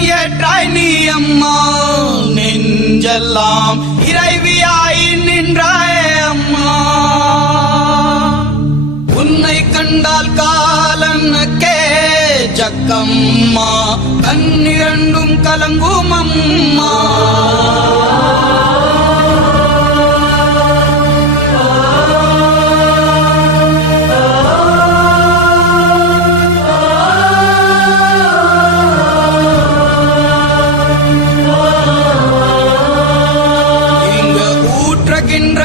ஏற்றாய் நீ அம்மா. நெஞ்செல்லாம் இறைவியாய் நின்றாய் அம்மா. உன்னை கண்டால் காலனுக்கே ஜக்கம்மா. கண்ணிரண்டும் கலங்கும் அம்மா. நடக்கின்ற